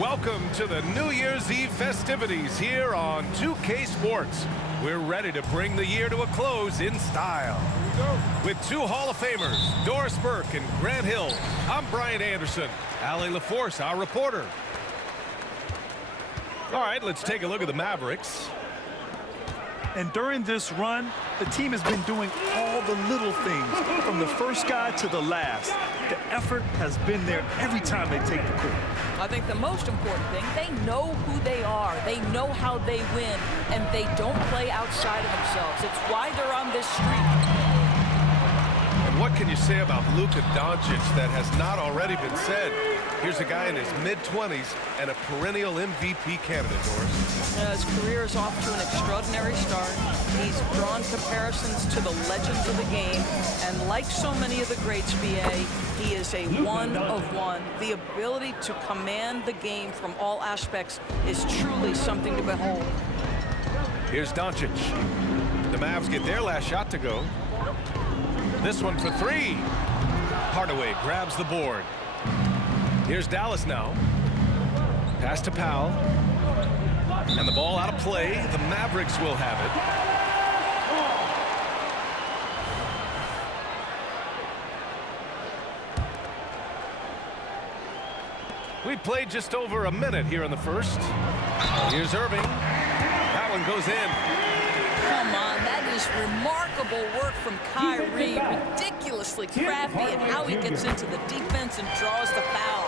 Welcome to the New Year's Eve festivities here on 2K Sports. We're ready to bring the year to a close in style. With two Hall of Famers, Doris Burke and Grant Hill, I'm Brian Anderson. Allie LaForce, our reporter. All right, let's take a look at the Mavericks. And during this run, the team has been doing all the little things, from the first guy to the last. The effort has been there every time they take the court. I think the most important thing, they know who they are. They know how they win, and they don't play outside of themselves. It's why they're on this streak. And what can you say about Luka Doncic that has not already been said? Here's a guy in his mid-20s and a perennial MVP candidate, Doris. His career is off to an extraordinary start. He's drawn comparisons to the legends of the game, and like so many of the greats, BA, he is a one-of-one. The ability to command the game from all aspects is truly something to behold. Here's Doncic. The Mavs get their last shot to go. This one for three. Hardaway grabs the board. Here's Dallas now. Pass to Powell. And the ball out of play. The Mavericks will have it. We played just over a minute here in the first. Here's Irving. That one goes in. Come on, that is remarkable work from Kyrie. Ridiculously crafty at how he gets into the defense and draws the foul.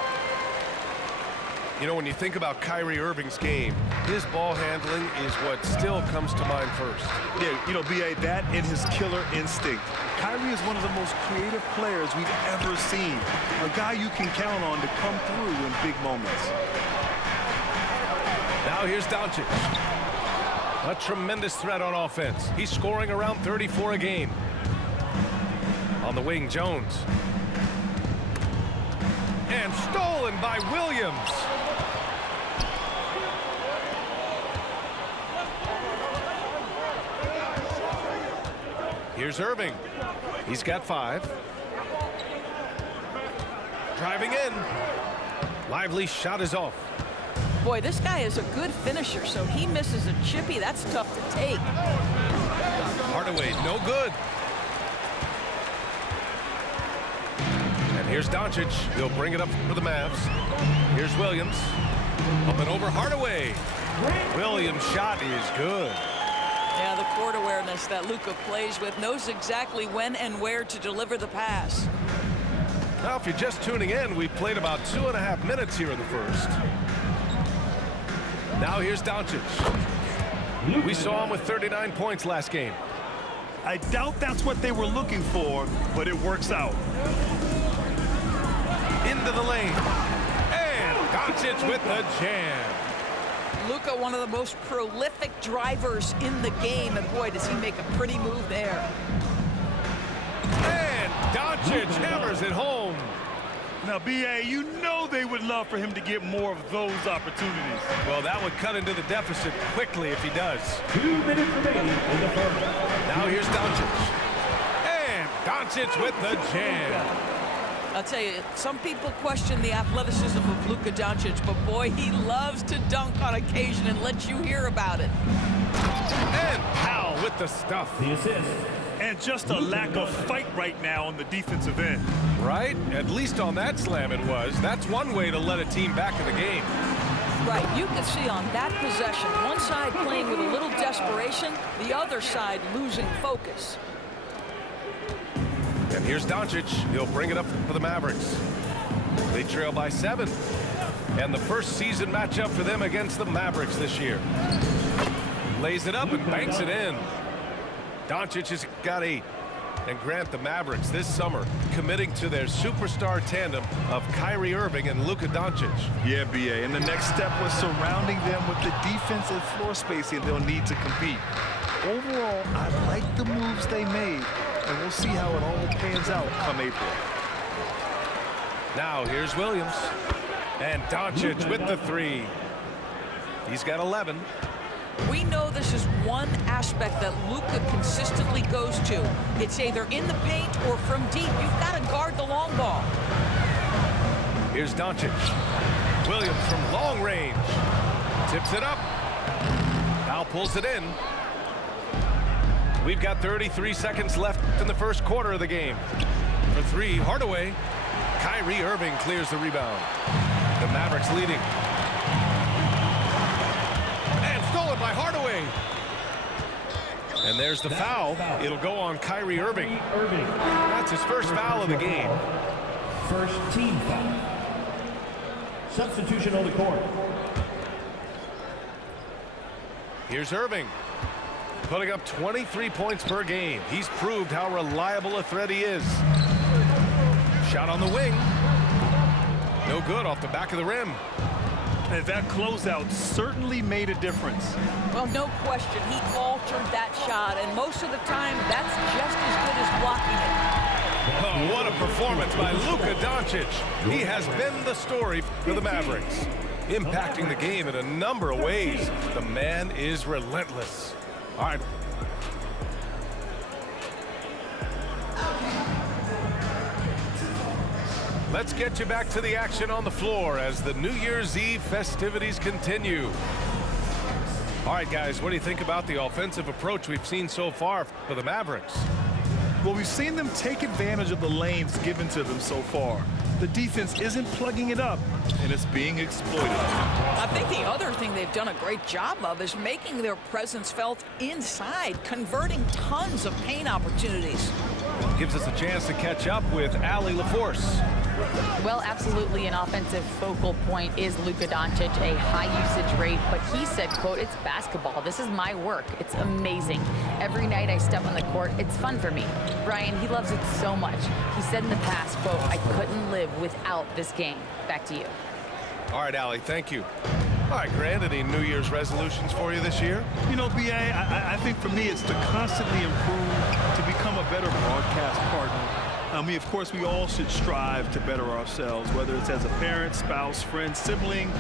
You know, when you think about Kyrie Irving's game, his ball handling is what still comes to mind first. Yeah, you know, B.A., that and his killer instinct. Kyrie is one of the most creative players we've ever seen. A guy you can count on to come through in big moments. Now here's Doncic. A tremendous threat on offense. He's scoring around 34 a game. On the wing, Jones. And stolen by Williams. Here's Irving. He's got 5. Driving in. Lively shot is off. Boy, this guy is a good finisher, so he misses a chippy. That's tough to take. Hardaway, no good. And here's Doncic. He'll bring it up for the Mavs. Here's Williams. Up and over Hardaway. Williams' shot is good. Yeah, the court awareness that Luka plays with, knows exactly when and where to deliver the pass. Now, if you're just tuning in, we've played about 2.5 minutes here in the first. Now here's Doncic. We saw him with 39 points last game. I doubt that's what they were looking for, but it works out. Into the lane. And Doncic with the jam. Luka, one of the most prolific drivers in the game, and boy, does he make a pretty move there. And Doncic hammers it home. Now, B.A., you know they would love for him to get more of those opportunities. Well, that would cut into the deficit quickly if he does. 2 minutes remaining in the first. Now here's Doncic. And Doncic with the jam. I'll tell you, some people question the athleticism of Luka Doncic, but boy, he loves to dunk on occasion and let you hear about it. And Powell with the stuff. The assist. And just a lack of fight right now on the defensive end. Right? At least on that slam it was. That's one way to let a team back in the game. Right, you can see on that possession, one side playing with a little desperation, the other side losing focus. And here's Doncic. He'll bring it up for the Mavericks. They trail by 7. And the first season matchup for them against the Mavericks this year. Lays it up and banks it in. Doncic has got 8. And Grant, the Mavericks this summer committing to their superstar tandem of Kyrie Irving and Luka Doncic. Yeah, B.A., and the next step was surrounding them with the defense and floor spacing they'll need to compete. Overall, I like the moves they made, and we'll see how it all pans out come April. Now here's Williams. And Doncic with the 3. He's got 11. We know this is one aspect that Luka consistently goes to. It's either in the paint or from deep. You've got to guard the long ball. Here's Doncic. Williams from long range. Tips it up. Foul pulls it in. We've got 33 seconds left in the first quarter of the game. For three, Hardaway. Kyrie Irving clears the rebound. The Mavericks leading. And stolen by Hardaway. And there's the foul. It'll go on Kyrie Irving. That's his first foul of the game. First team foul. Substitution on the court. Here's Irving, putting up 23 points per game. He's proved how reliable a threat he is. Shot on the wing. No good, off the back of the rim. And that closeout certainly made a difference. Well, no question, he altered that shot, and most of the time, that's just as good as blocking it. Oh, what a performance by Luka Doncic. He has been the story for the Mavericks, impacting the game in a number of ways. The man is relentless. All right. Let's get you back to the action on the floor as the New Year's Eve festivities continue. All right, guys, what do you think about the offensive approach we've seen so far for the Mavericks? Well, we've seen them take advantage of the lanes given to them so far. The defense isn't plugging it up, and it's being exploited. I think the other thing they've done a great job of is making their presence felt inside, converting tons of paint opportunities. Gives us a chance to catch up with Allie LaForce. Well, absolutely, an offensive focal point is Luka Doncic, a high usage rate, but he said, quote, "It's basketball. This is my work. It's amazing. Every night I step on the court, it's fun for me." Brian, he loves it so much. He said in the past, quote, "I couldn't live without this game." Back to you. All right, Allie, thank you. All right, Grant, any New Year's resolutions for you this year? You know, B.A., I think for me it's to constantly improve, to become a better broadcast partner. Of course, we all should strive to better ourselves, whether it's as a parent, spouse, friend, sibling,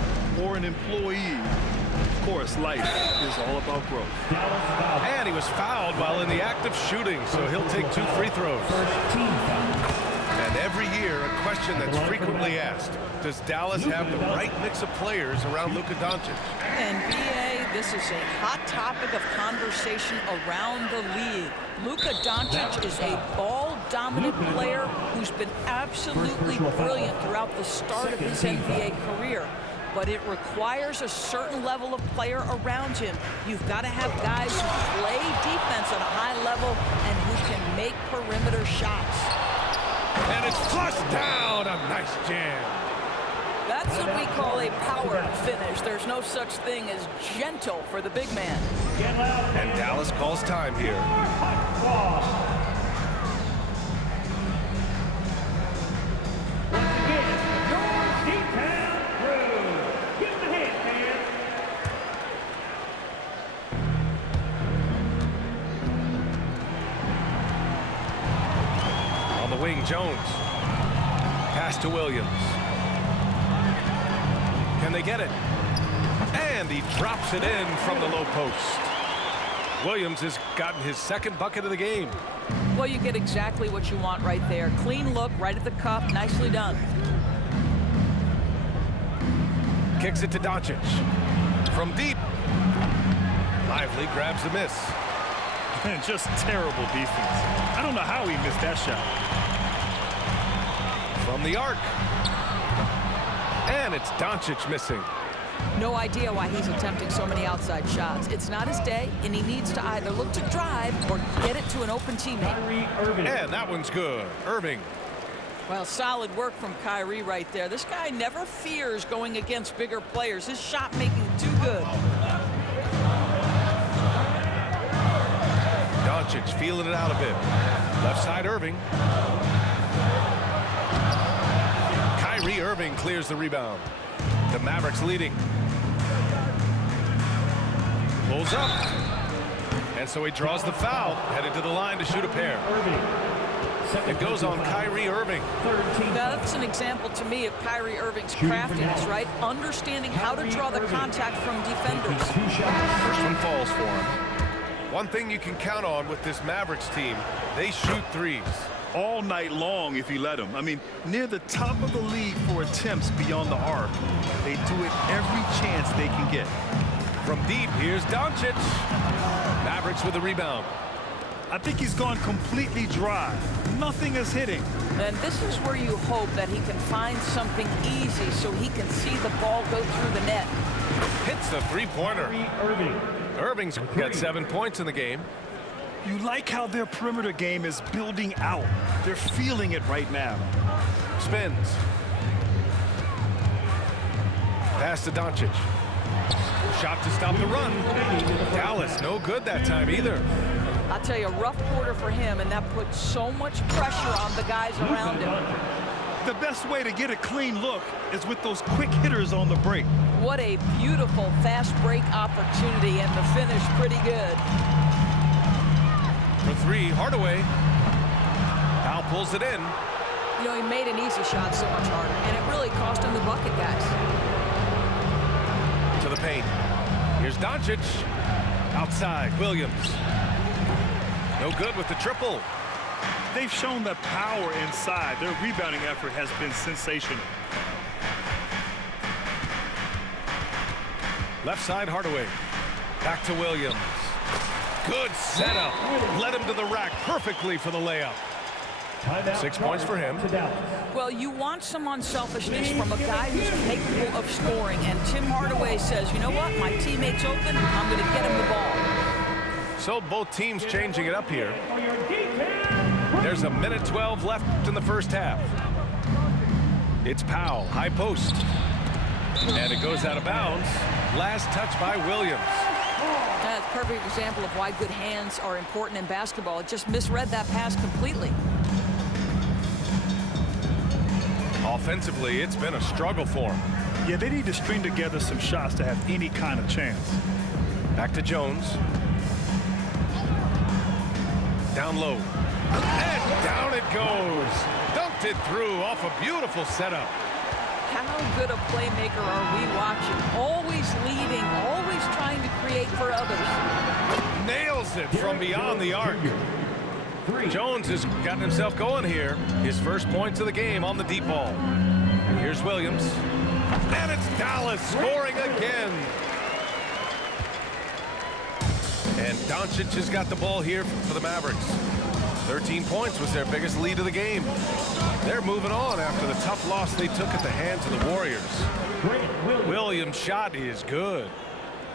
or an employee. Of course, life is all about growth. And he was fouled while in the act of shooting, so he'll take 2 free throws. First team foul. And every year, a question that's frequently asked, does Dallas have the right mix of players around Luka Doncic? And BA, this is a hot topic of conversation around the league. Luka Doncic is a ball-dominant player who's been absolutely brilliant throughout the start of his NBA career. But it requires a certain level of player around him. You've got to have guys who play defense at a high level and who can make perimeter shots. And it's flushed down. A nice jam. That's what we call a power finish. There's no such thing as gentle for the big man. And Dallas calls time here. On the wing, Jones. Pass to Williams. Can they get it? And he drops it in from the low post. Williams has gotten his second bucket of the game. Well, you get exactly what you want right there. Clean look, right at the cup, nicely done. Kicks it to Doncic. From deep. Lively grabs the miss. And just terrible defense. I don't know how he missed that shot. From the arc. And it's Doncic missing. No idea why he's attempting so many outside shots. It's not his day, and he needs to either look to drive or get it to an open teammate. And that one's good. Irving. Well, solid work from Kyrie right there. This guy never fears going against bigger players. His shot making too good. Doncic feeling it out a bit. Left side, Irving. Kyrie Irving clears the rebound. The Mavericks leading. Pulls up. And so he draws the foul. Headed to the line to shoot a pair. It goes on Kyrie Irving. Now, that's an example to me of Kyrie Irving's craftiness, right? Understanding how to draw the contact from defenders. First one falls for him. One thing you can count on with this Mavericks team, they shoot threes. all night long if you let them. I mean, near the top of the league for attempts beyond the arc. They do it every chance they can get. From deep, here's Doncic. Mavericks with the rebound. I think he's gone completely dry. Nothing is hitting. And this is where you hope that he can find something easy so he can see the ball go through the net. Hits the three-pointer. Irving's got 7 points in the game. You like how their perimeter game is building out. They're feeling it right now. Spins. Pass to Doncic. Shot to stop the run. Dallas, no good that time either. I'll tell you, a rough quarter for him, and that puts so much pressure on the guys around him. The best way to get a clean look is with those quick hitters on the break. What a beautiful fast break opportunity, and the finish pretty good. For three, Hardaway. Powell pulls it in. You know, he made an easy shot so much harder, and it really cost him the bucket, guys. To the paint. Here's Doncic. Outside, Williams. No good with the triple. They've shown that power inside. Their rebounding effort has been sensational. Left side, Hardaway. Back to Williams. Good setup. Led him to the rack perfectly for the layup. 6 points for him. Well, you want some unselfishness from a guy who's capable of scoring, and Tim Hardaway says, you know what, my teammate's open, I'm going to get him the ball. So both teams changing it up here. There's a minute 12 left in the first half. It's Powell, high post. And it goes out of bounds. Last touch by Williams. That's a perfect example of why good hands are important in basketball. It just misread that pass completely. Offensively, it's been a struggle for him. Yeah, they need to string together some shots to have any kind of chance. Back to Jones. Down low. And down it goes. Dunked it through off a beautiful setup. How good a playmaker are we watching? Always leading, always trying to create for others. Nails it from beyond the arc. Jones has gotten himself going here. His first points of the game on the deep ball. Here's Williams. And it's Dallas scoring again. And Doncic has got the ball here for the Mavericks. 13 points was their biggest lead of the game. They're moving on after the tough loss they took at the hands of the Warriors. Williams' shot is good.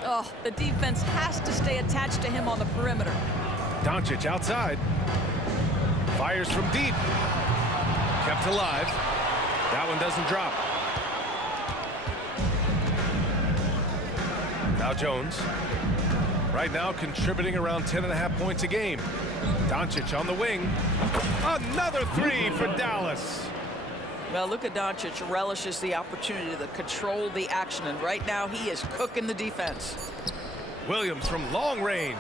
Oh, the defense has to stay attached to him on the perimeter. Doncic outside. Fires from deep. Kept alive. That one doesn't drop. Now Jones. Right now contributing around 10.5 points a game. Doncic on the wing. Another three for Dallas. Well, Luka Doncic relishes the opportunity to control the action, and right now he is cooking the defense. Williams from long range.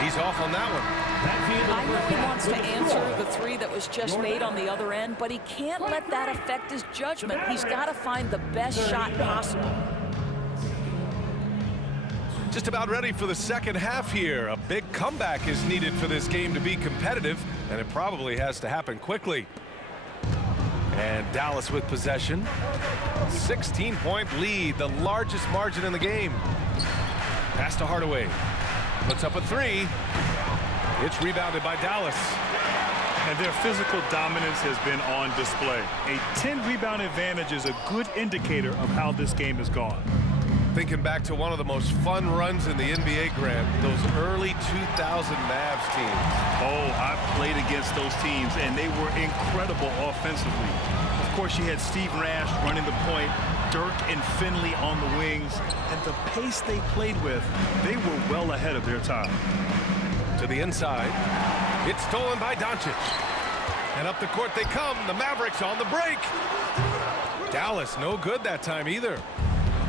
He's off on that one. I know he wants to answer the three that was just made on the other end, but he can't let that affect his judgment. He's got to find the best shot possible. Just about ready for the second half here. A big comeback is needed for this game to be competitive, and it probably has to happen quickly. And Dallas with possession. 16-point lead, the largest margin in the game. Pass to Hardaway. Puts up a three. It's rebounded by Dallas. And their physical dominance has been on display. A 10-rebound advantage is a good indicator of how this game has gone. Thinking back to one of the most fun runs in the NBA, Grant, those early 2000 Mavs teams. Oh, I played against those teams, and they were incredible offensively. Of course, you had Steve Nash running the point, Dirk and Finley on the wings, and the pace they played with, they were well ahead of their time. To the inside. It's stolen by Doncic. And up the court they come. The Mavericks on the break. Dallas no good that time either.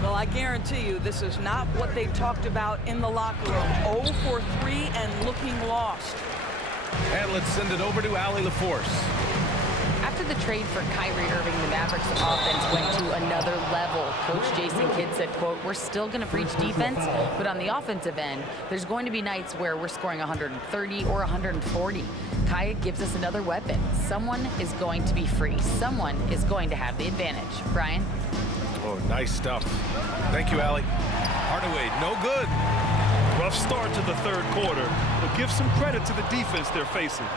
Well, I guarantee you this is not what they talked about in the locker room. 0 for 3 and looking lost. And let's send it over to Allie LaForce. After After the trade for Kyrie Irving, the Mavericks offense went to another level. Coach Jason Kidd said, quote, "We're still going to preach defense, but on the offensive end, there's going to be nights where we're scoring 130 or 140. Kai gives us another weapon. Someone is going to be free. Someone is going to have the advantage." Brian? Oh, nice stuff. Thank you, Allie. Hardaway, no good. Rough start to the third quarter, but give some credit to the defense they're facing.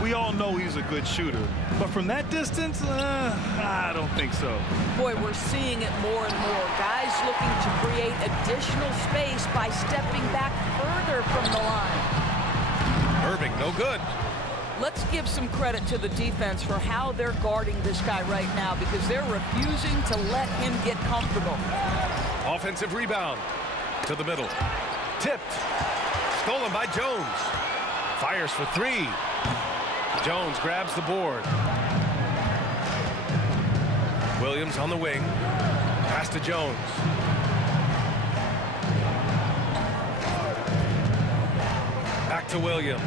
We all know he's a good shooter, but from that distance, I don't think so. Boy, we're seeing it more and more. Guys looking to create additional space by stepping back further from the line. Irving, no good. Let's give some credit to the defense for how they're guarding this guy right now, because they're refusing to let him get comfortable. Offensive rebound to the middle. Tipped. Stolen by Jones. Fires for three. Jones grabs the board. Williams on the wing. Pass to Jones. Back to Williams.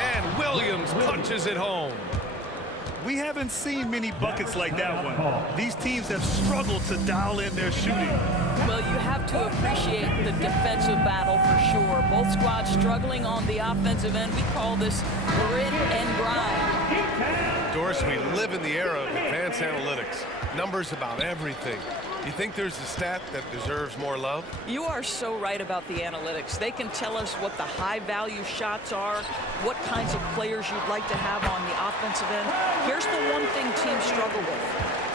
And Williams punches it home. We haven't seen many buckets like that one. These teams have struggled to dial in their shooting. Well, you have to appreciate the defensive battle for sure. Both squads struggling on the offensive end. We call this grit and grind. Doris, we live in the era of advanced analytics. Numbers about everything. You think there's a stat that deserves more love? You are so right about the analytics. They can tell us what the high-value shots are, what kinds of players you'd like to have on the offensive end. Here's the one thing teams struggle with: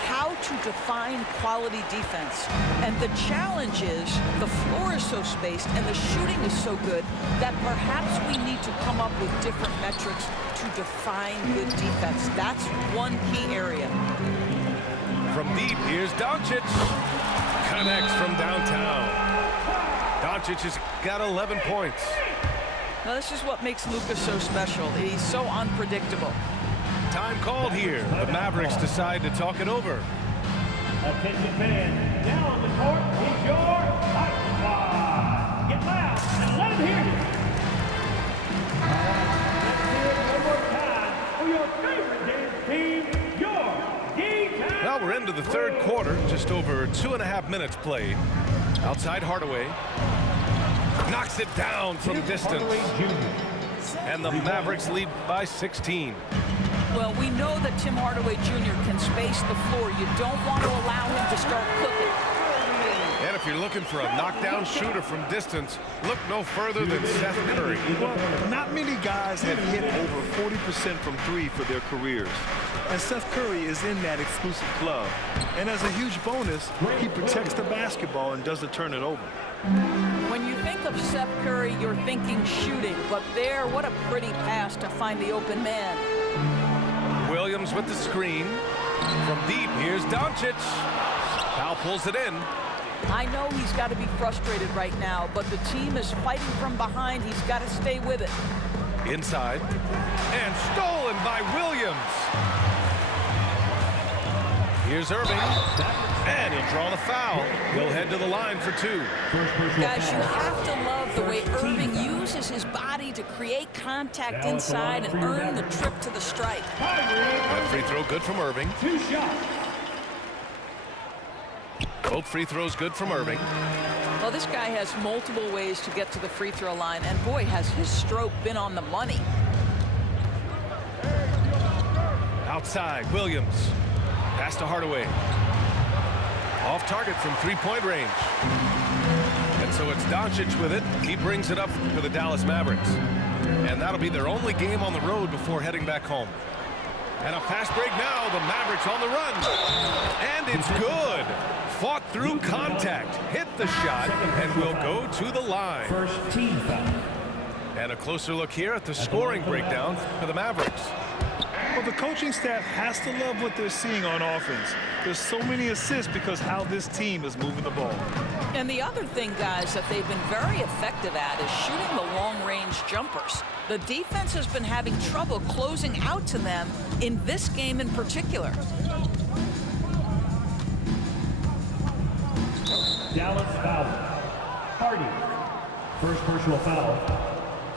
how to define quality defense. And the challenge is the floor is so spaced and the shooting is so good that perhaps we need to come up with different metrics to define good defense. That's one key area. From deep, here's Doncic. Connects from downtown. Doncic has got 11 points. Now, this is what makes Luka so special. He's so unpredictable. Time called here. The Mavericks decide to talk it over. Attention fans, now on the court is your Hype Squad. Get loud and let them hear you. Let's hear it one more time for your favorite dance team, your D-Town. Well, we're into the third quarter. Just over 2.5 minutes played. Outside Hardaway. Knocks it down from distance. And the Mavericks lead by 16. Well, we know that Tim Hardaway Jr. can space the floor. You don't want to allow him to start cooking. And if you're looking for a knockdown shooter from distance, look no further than Seth Curry. Well, not many guys have hit over 40% from three for their careers. And Seth Curry is in that exclusive club. And as a huge bonus, he protects the basketball and doesn't turn it over. When you think of Seth Curry, you're thinking shooting. But there, what a pretty pass to find the open man. Williams with the screen. From deep, here's Doncic. Powell pulls it in. I know he's got to be frustrated right now, but the team is fighting from behind. He's got to stay with it. Inside. And stolen by Williams. Here's Irving. And he'll draw the foul. He'll head to the line for two. Guys, you have to love the way Irving uses his body to create contact inside and earn the trip to the stripe. That free throw good from Irving. 2 shots. Both free throws good from Irving. Well, this guy has multiple ways to get to the free throw line, and boy, has his stroke been on the money. Outside, Williams. Pass to Hardaway. Off target from three-point range. And so it's Doncic with it. He brings it up for the Dallas Mavericks. And that'll be their only game on the road before heading back home. And a fast break now. The Mavericks on the run. And it's good. Fought through contact. Hit the shot and will go to the line. First team foul. And a closer look here at the scoring breakdown for the Mavericks. Well, the coaching staff has to love what they're seeing on offense. There's so many assists because how this team is moving the ball. And the other thing, guys, that they've been very effective at is shooting the long-range jumpers. The defense has been having trouble closing out to them in this game in particular. Dallas foul. Hardy. First personal foul.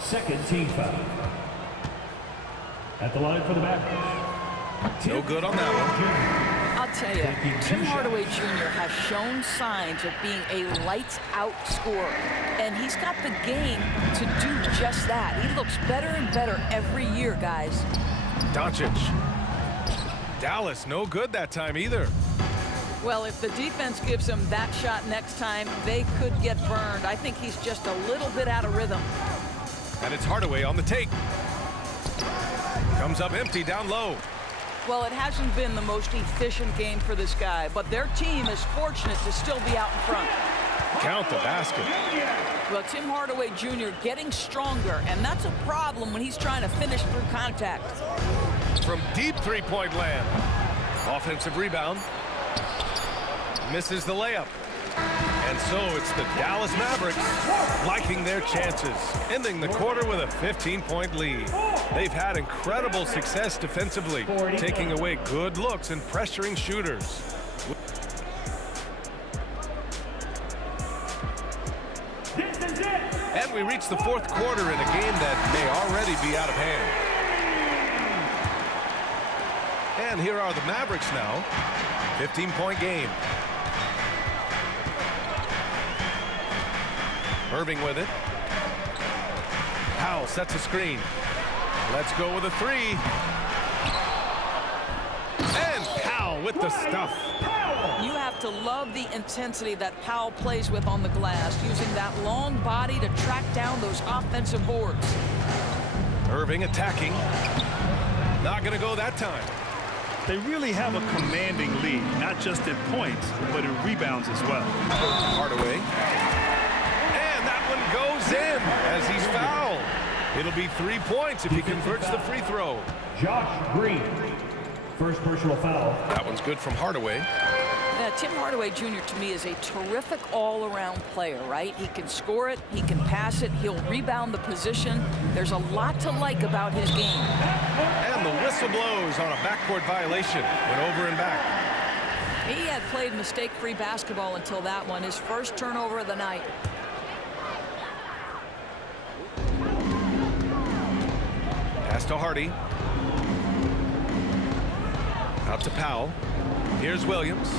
Second team foul. At the line for the Mavericks, No good on that one. I'll tell you, Tim Hardaway Jr. has shown signs of being a lights-out scorer, and he's got the game to do just that. He looks better and better every year, guys. Doncic. Dallas, no good that time either. Well, if the defense gives him that shot next time, they could get burned. I think he's just a little bit out of rhythm. And it's Hardaway on the take. Comes up empty down low. Well, it hasn't been the most efficient game for this guy, but their team is fortunate to still be out in front. Count the basket. Well, Tim Hardaway Jr. getting stronger, and that's a problem when he's trying to finish through contact. From deep three-point land. Offensive rebound. Misses the layup. And so it's the Dallas Mavericks liking their chances, ending the quarter with a 15-point lead. They've had incredible success defensively, taking away good looks and pressuring shooters. And we reach the fourth quarter in a game that may already be out of hand. And here are the Mavericks now. 15-point game. Irving with it. Powell sets a screen. Let's go with a three. And Powell with the stuff. You have to love the intensity that Powell plays with on the glass, using that long body to track down those offensive boards. Irving attacking. Not going to go that time. They really have a commanding lead, not just in points, but in rebounds as well. Hardaway. And that one goes in as he's fouled. It'll be 3 points if he converts the free throw. Josh Green. First personal foul. That one's good from Hardaway. Tim Hardaway Jr. to me is a terrific all-around player, right? He can score it, he can pass it, he'll rebound the position. There's a lot to like about his game. And the whistle blows on a backcourt violation. Went over and back. He had played mistake-free basketball until that one, his first turnover of the night. Pass to Hardy. Out to Powell. Here's Williams.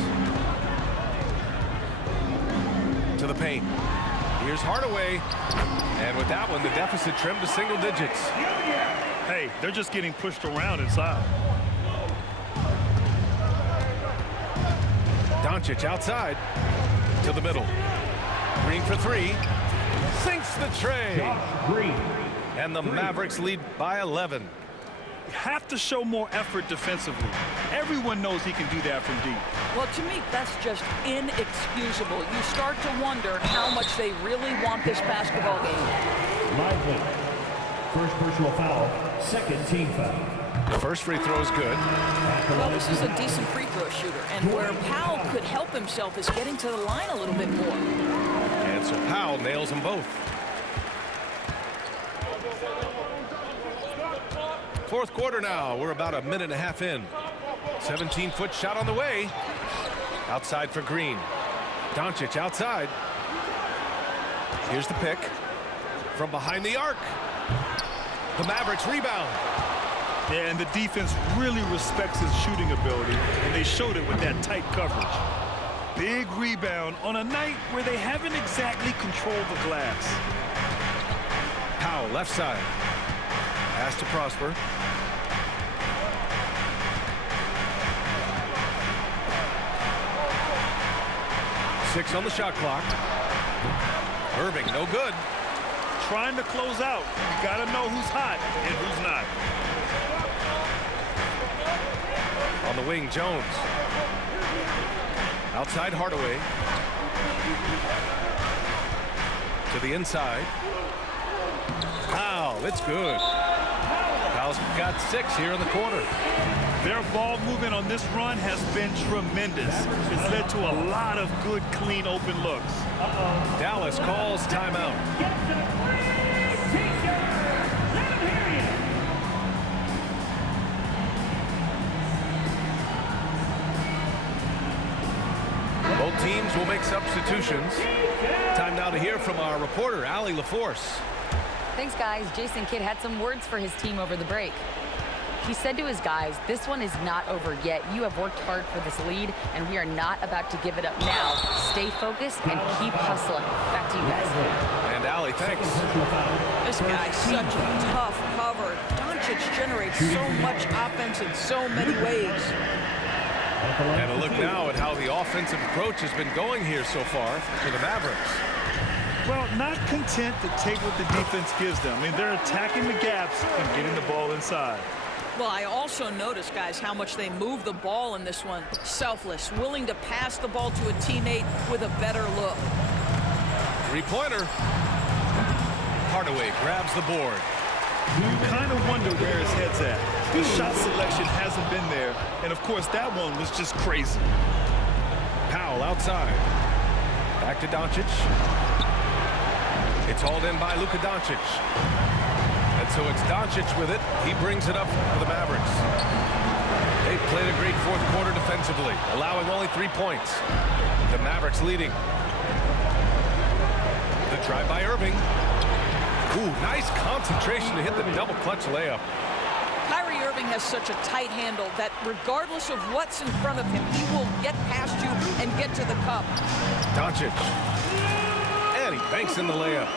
To the paint. Here's Hardaway. And with that one, the deficit trimmed to single digits. Hey, they're just getting pushed around inside. Doncic outside. To the middle. Green for three. Sinks the tray. Josh Green. And the Mavericks lead by 11. You have to show more effort defensively. Everyone knows he can do that from deep. Well, to me, that's just inexcusable. You start to wonder how much they really want this basketball game. Lively. First personal foul. Second team foul. The first free throw is good. Well, this is a decent free throw shooter, and where Powell could help himself is getting to the line a little bit more. And so Powell nails them both. Fourth quarter now. We're about a minute and a half in. 17-foot shot on the way. Outside for Green. Doncic outside. Here's the pick. From behind the arc. The Mavericks rebound. Yeah, and the defense really respects his shooting ability, and they showed it with that tight coverage. Big rebound on a night where they haven't exactly controlled the glass. Powell left side. Pass to Prosper. Six on the shot clock. Irving, no good. Trying to close out. You got to know who's hot and who's not. On the wing, Jones. Outside Hardaway. To the inside. Powell, it's good. Powell's got 6 here in the quarter. Their ball movement on this run has been tremendous. It's led to a lot of good, clean, open looks. Dallas calls timeout. Get the free T-shirt. Let him hear you. Both teams will make substitutions. Time now to hear from our reporter, Allie LaForce. Thanks, guys. Jason Kidd had some words for his team over the break. He said to his guys, this one is not over yet. You have worked hard for this lead, and we are not about to give it up now. Stay focused and keep hustling. Back to you guys. And Allie, thanks. This guy's such a tough cover. Doncic generates so much offense in so many ways. And a look now at how the offensive approach has been going here so far for the Mavericks. Well, not content to take what the defense gives them. I mean, they're attacking the gaps and getting the ball inside. Well, I also noticed, guys, how much they move the ball in this one. Selfless, willing to pass the ball to a teammate with a better look. Three-pointer. Hardaway grabs the board. You kind of wonder where his head's at. His shot selection hasn't been there. And, of course, that one was just crazy. Powell outside. Back to Doncic. It's hauled in by Luka Doncic. And so it's Doncic with it. He brings it up for the Mavericks. They played a great fourth quarter defensively, allowing only 3 points. The Mavericks leading. The drive by Irving. Ooh, nice concentration to hit the double clutch layup. Kyrie Irving has such a tight handle that regardless of what's in front of him, he will get past you and get to the cup. Doncic. And he banks in the layup.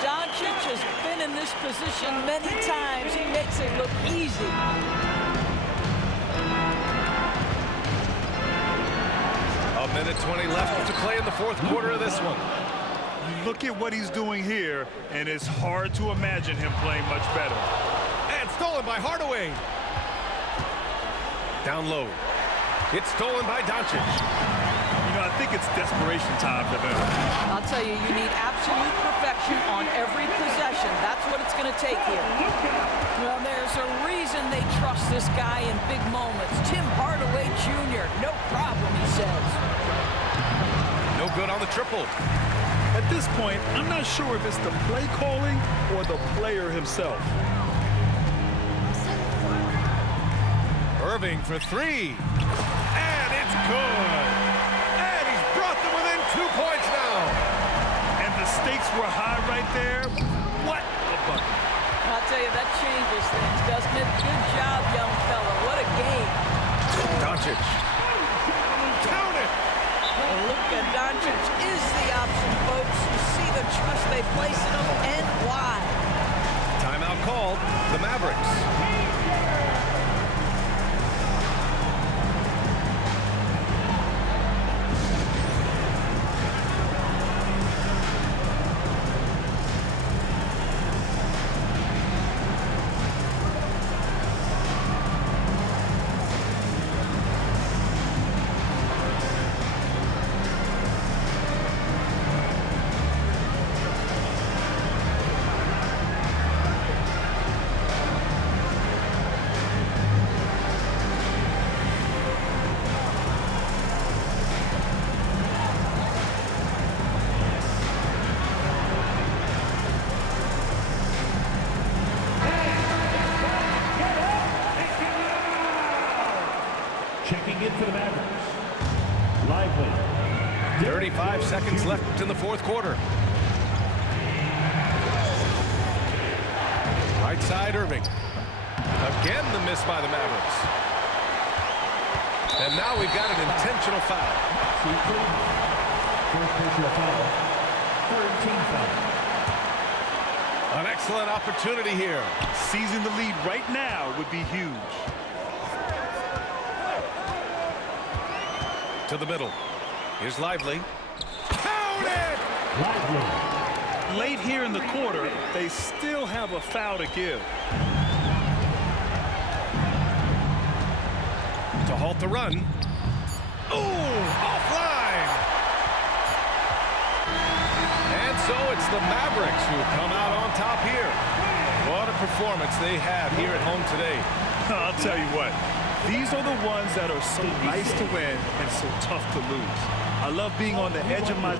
Doncic has been in this position many times. He makes it look easy. A minute 20 left to play in the fourth quarter of this one. Look at what he's doing here, and it's hard to imagine him playing much better. And stolen by Hardaway. Down low. It's stolen by Doncic. You know, I think it's desperation time for them. I'll tell you, you need absolute perfection on every possession. That's what it's going to take here. Well, there's a reason they trust this guy in big moments. Tim Hardaway Jr., no problem, he says. No good on the triple. At this point, I'm not sure if it's the play calling or the player himself. Irving for three. And it's good. And he's brought them within 2 points now. And the stakes were high right there. What a bucket. I'll tell you, that changes things, doesn't it? Good job, young fella. What a game. Doncic. Count it. Luka Doncic is the option, folks. You see the trust they place in him and why. Timeout called. The Mavericks. Checking in for the Mavericks. Lively. 35 seconds left in the fourth quarter. Right side, Irving. Again, the miss by the Mavericks. And now we've got an intentional foul. First personal foul. Third team foul. An excellent opportunity here. Seizing the lead right now would be huge. To the middle. Here's Lively. Count it! Lively. Late here in the quarter, they still have a foul to give. To halt the run. Ooh, offline! And so it's the Mavericks who come out on top here. What a performance they have here at home today. I'll tell you what, these are the ones that are so nice to win and so tough to lose. I love being on the edge of my